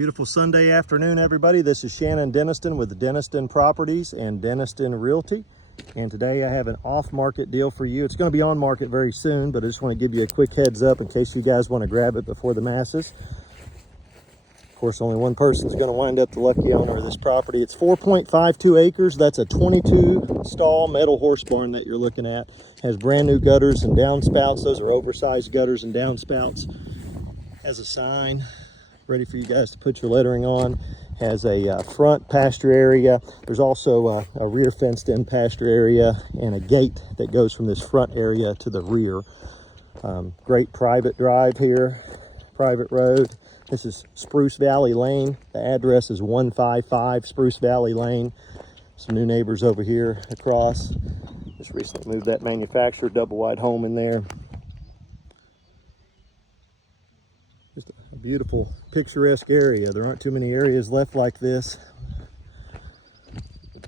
Beautiful Sunday afternoon, everybody. This is Shannon Denniston with Denniston Properties and Denniston Realty. And today I have an off-market deal for you. It's going to be on market very soon, but I just want to give you a quick heads up in case you guys want to grab it before the masses. Of course, only one person's going to wind up the lucky owner of this property. It's 4.52 acres. That's a 22-stall metal horse barn that you're looking at. Has brand new gutters and downspouts. Those are oversized gutters and downspouts. Has a sign ready for you guys to put your lettering on. Has a front pasture area. There's also a rear fenced-in pasture area and a gate that goes from this front area to the rear. Great private drive here, private road. This is Spruce Valley Lane. The address is 155 Spruce Valley Lane. Some new neighbors over here across. Just recently moved that manufactured double-wide home in there. Just a beautiful, picturesque area. There aren't too many areas left like this.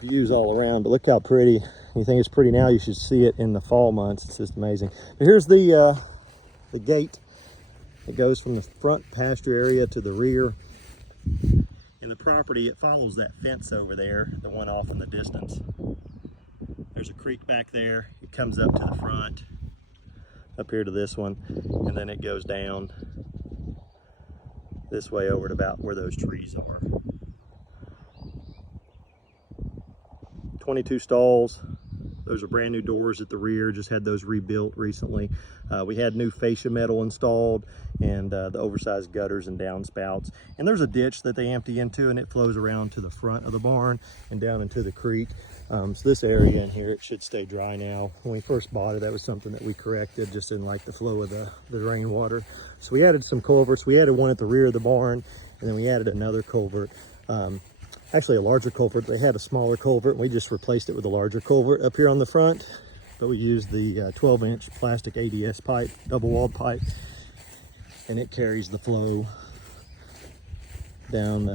Views all around, but look how pretty. You think it's pretty now, you should see it in the fall months. It's just amazing. But here's the gate. It goes from the front pasture area to the rear. In the property, it follows that fence over there, the one off in the distance. There's a creek back there. It comes up to the front, up here to this one, and then it goes down this way over to about where those trees are. 22 stalls. Those are brand new doors at the rear. Just had those rebuilt recently. We had new fascia metal installed and the oversized gutters and downspouts. And there's a ditch that they empty into, and it flows around to the front of the barn and down into the creek. So this area in here, it should stay dry now. When we first bought it, that was something that we corrected, just didn't like the flow of the rainwater. So we added some culverts. We added one at the rear of the barn, and then we added another culvert. Actually a larger culvert. They had a smaller culvert, and we just replaced it with a larger culvert up here on the front. But we used the 12-inch plastic ADS pipe, double-walled pipe, and it carries the flow down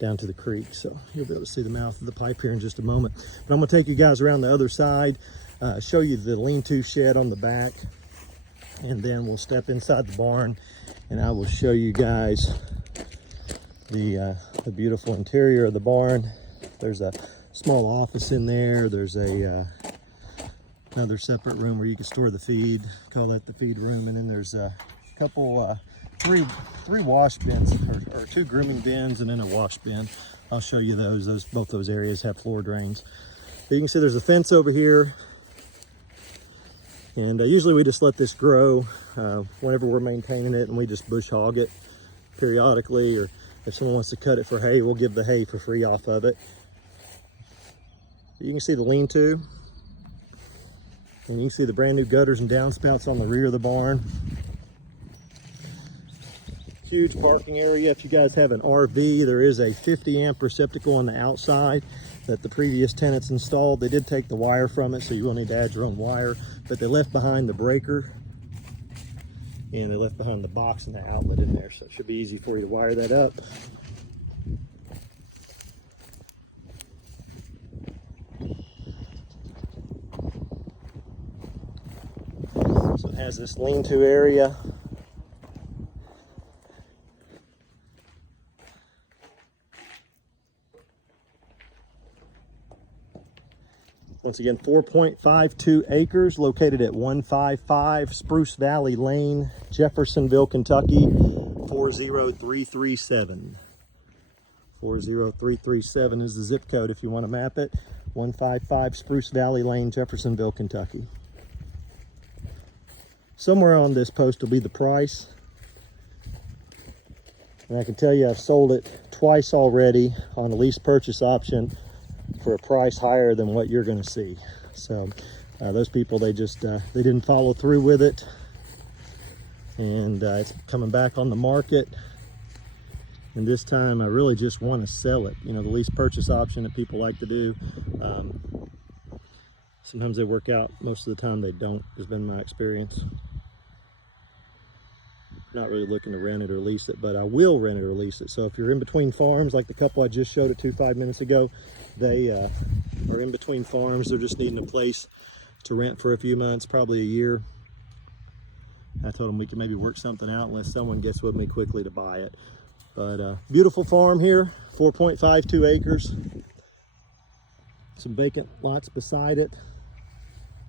to the creek. So you'll be able to see the mouth of the pipe here in just a moment. But I'm going to take you guys around the other side, show you the lean-to shed on the back, and then we'll step inside the barn, and I will show you guys the beautiful interior of the barn. There's a small office in there. There's another separate room where you can store the feed. Call that the feed room. And then there's a couple, three wash bins, or two grooming bins, and then a wash bin. I'll show you those. Both those areas have floor drains. But you can see there's a fence over here. And usually we just let this grow whenever we're maintaining it, and we just bush hog it periodically, or if someone wants to cut it for hay, we'll give the hay for free off of it. You can see the lean-to, and you can see the brand new gutters and downspouts on the rear of the barn. Huge parking area. If you guys have an RV, there is a 50-amp receptacle on the outside that the previous tenants installed. They did take the wire from it, so you will need to add your own wire, but they left behind the breaker, and they left behind the box and the outlet in there, so it should be easy for you to wire that up. So it has this lean-to area. Once again, 4.52 acres, located at 155 Spruce Valley Lane, Jeffersonville, Kentucky, 40337. 40337 is the zip code if you want to map it. 155 Spruce Valley Lane, Jeffersonville, Kentucky. Somewhere on this post will be the price. And I can tell you I've sold it twice already on a lease purchase option for a price higher than what you're going to see. So those people, they didn't follow through with it, and it's coming back on the market. And this time I really just want to sell it. You know, the lease purchase option that people like to do, sometimes they work out, most of the time they don't, has been my experience. Not really looking to rent it or lease it, but I will rent it or lease it. So if you're in between farms, like the couple I just showed it to 5 minutes ago, they are in between farms. They're just needing a place to rent for a few months, probably a year. I told them we could maybe work something out unless someone gets with me quickly to buy it. But beautiful farm here, 4.52 acres. Some vacant lots beside it.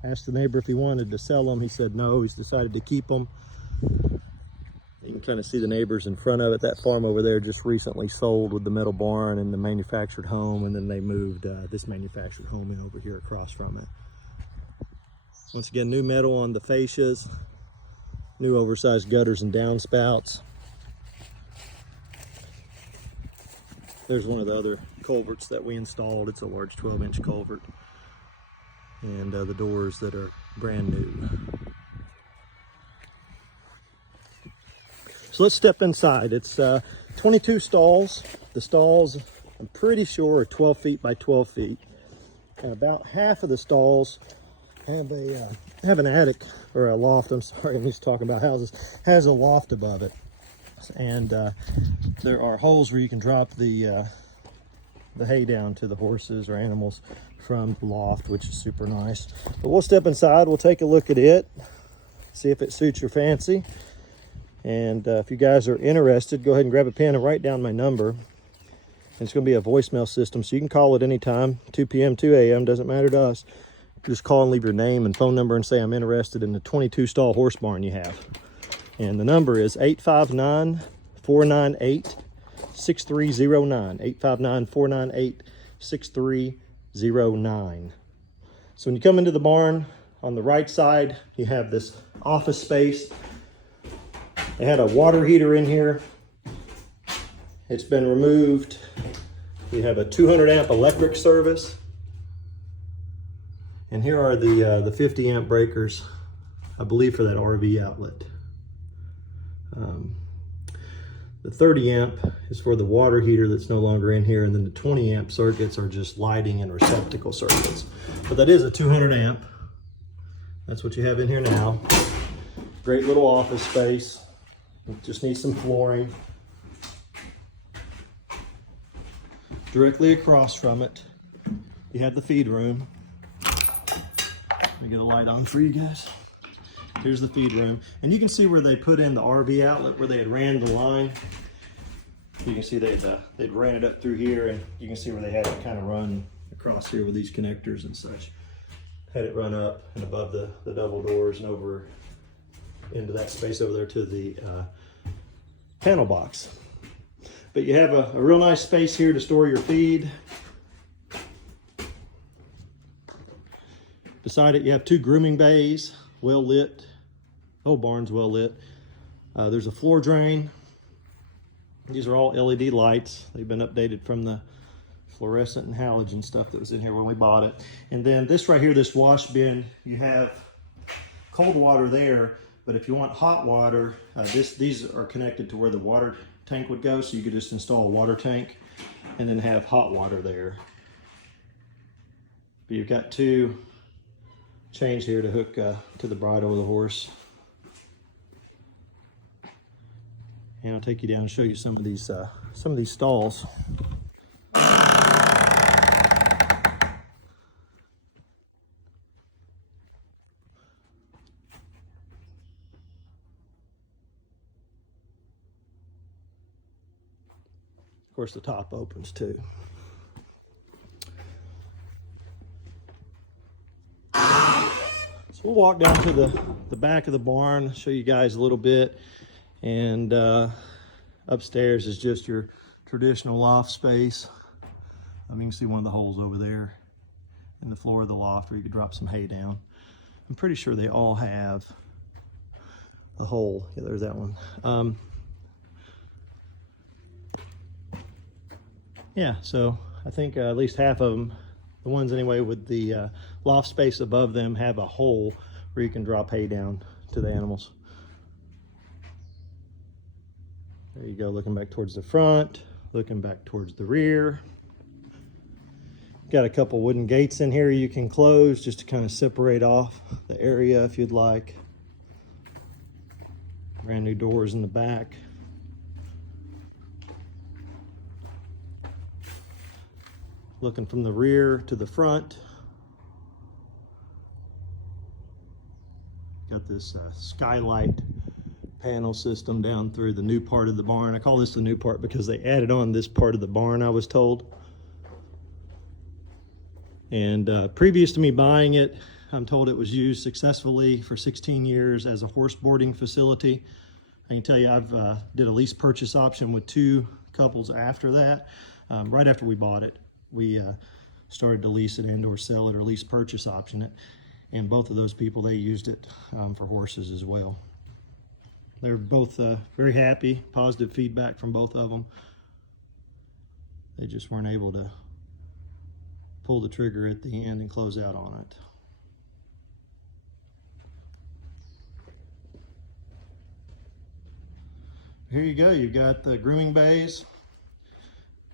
Asked the neighbor if he wanted to sell them. He said no, he's decided to keep them. You can kind of see the neighbors in front of it. That farm over there just recently sold with the metal barn and the manufactured home, and then they moved this manufactured home in over here across from it. Once again, new metal on the fascias, new oversized gutters and downspouts. There's one of the other culverts that we installed. It's a large 12-inch culvert. And the doors that are brand new. So let's step inside. It's 22 stalls. The stalls, I'm pretty sure, are 12 feet by 12 feet. And about half of the stalls have an attic, or a loft, I'm sorry, I'm just talking about houses, has a loft above it. And there are holes where you can drop the hay down to the horses or animals from the loft, which is super nice. But we'll step inside, we'll take a look at it, see if it suits your fancy. And if you guys are interested, go ahead and grab a pen and write down my number. And it's going to be a voicemail system, so you can call at any time, 2 p.m., 2 a.m., doesn't matter to us. Just call and leave your name and phone number and say I'm interested in the 22 stall horse barn you have. And the number is 859-498-6309. 859-498-6309. So when you come into the barn, on the right side, you have this office space. They had a water heater in here. It's been removed. We have a 200 amp electric service. And here are the 50 amp breakers, I believe for that RV outlet. The 30 amp is for the water heater that's no longer in here, and then the 20 amp circuits are just lighting and receptacle circuits. But that is a 200 amp. That's what you have in here now. Great little office space. Just needs some flooring. Directly across from it, you have the feed room. Let me get a light on for you guys. Here's the feed room. And you can see where they put in the RV outlet, where they had ran the line. You can see they'd ran it up through here, and you can see where they had it kind of run across here with these connectors and such. Had it run up and above the double doors and over into that space over there to the panel box. But you have a real nice space here to store your feed. Beside it, you have 2 grooming bays, well lit. The whole barn's well lit. There's a floor drain. These are all LED lights. They've been updated from the fluorescent and halogen stuff that was in here when we bought it. And then this right here, this wash bin, you have cold water there, but if you want hot water, these are connected to where the water tank would go, so you could just install a water tank and then have hot water there. But you've got 2 chains here to hook to the bridle of the horse. And I'll take you down and show you some of these stalls. Of course, the top opens too. So we'll walk down to the back of the barn, show you guys a little bit. And upstairs is just your traditional loft space. You can see one of the holes over there in the floor of the loft where you could drop some hay down. I'm pretty sure they all have a hole. Yeah, there's that one. Yeah, so I think at least half of them, the ones anyway with the loft space above them, have a hole where you can drop hay down to the animals. There you go, looking back towards the front, looking back towards the rear. Got a couple wooden gates in here you can close just to kind of separate off the area if you'd like. Brand new doors in the back. Looking from the rear to the front. Got this skylight panel system down through the new part of the barn. I call this the new part because they added on this part of the barn, I was told. And previous to me buying it, I'm told it was used successfully for 16 years as a horse boarding facility. I can tell you I've did a lease purchase option with 2 couples after that. Right after we bought it, we started to lease it and or sell it or lease purchase option it. And both of those people, they used it for horses as well. They're both very happy, positive feedback from both of them. They just weren't able to pull the trigger at the end and close out on it. Here you go, you've got the grooming bays.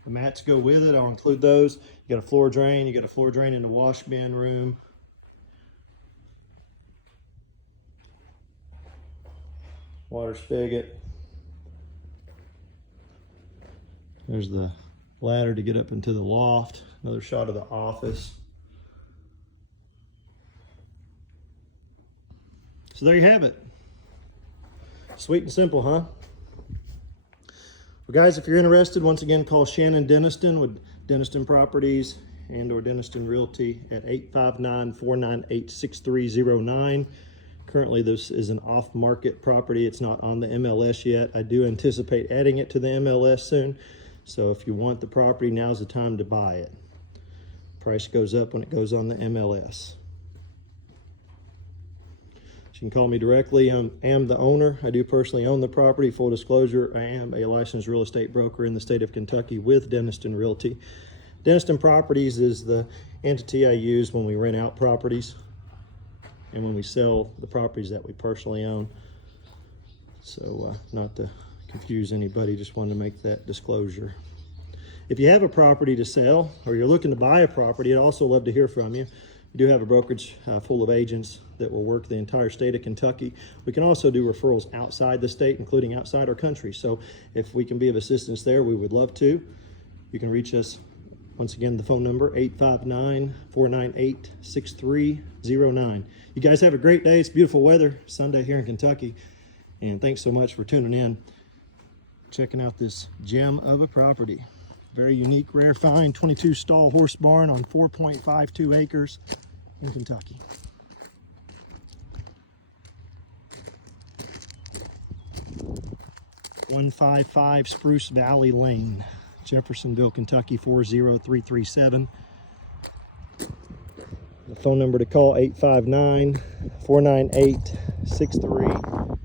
The mats go with it, I'll include those. You got a floor drain, you got a floor drain in the wash bin room. Water spigot. There's the ladder to get up into the loft. Another shot of the office. So there you have it. Sweet and simple, huh? Well, guys, if you're interested, once again, call Shannon Denniston with Denniston Properties and or Denniston Realty at 859-498-6309. Currently, this is an off-market property. It's not on the MLS yet. I do anticipate adding it to the MLS soon. So if you want the property, now's the time to buy it. Price goes up when it goes on the MLS. You can call me directly. I am the owner. I do personally own the property. Full disclosure, I am a licensed real estate broker in the state of Kentucky with Denniston Realty. Denniston Properties is the entity I use when we rent out properties and when we sell the properties that we personally own. So not to confuse anybody, just wanted to make that disclosure. If you have a property to sell or you're looking to buy a property, I'd also love to hear from you. We do have a brokerage full of agents that will work the entire state of Kentucky. We can also do referrals outside the state, including outside our country. So if we can be of assistance there, we would love to. You can reach us, once again, the phone number, 859-498-6309. You guys have a great day. It's beautiful weather, Sunday here in Kentucky. And thanks so much for tuning in, checking out this gem of a property. Very unique, rare find, 22 stall horse barn on 4.52 acres in Kentucky. .155 Spruce Valley Lane, Jeffersonville, Kentucky 40337. The phone number to call, 859-498-6309.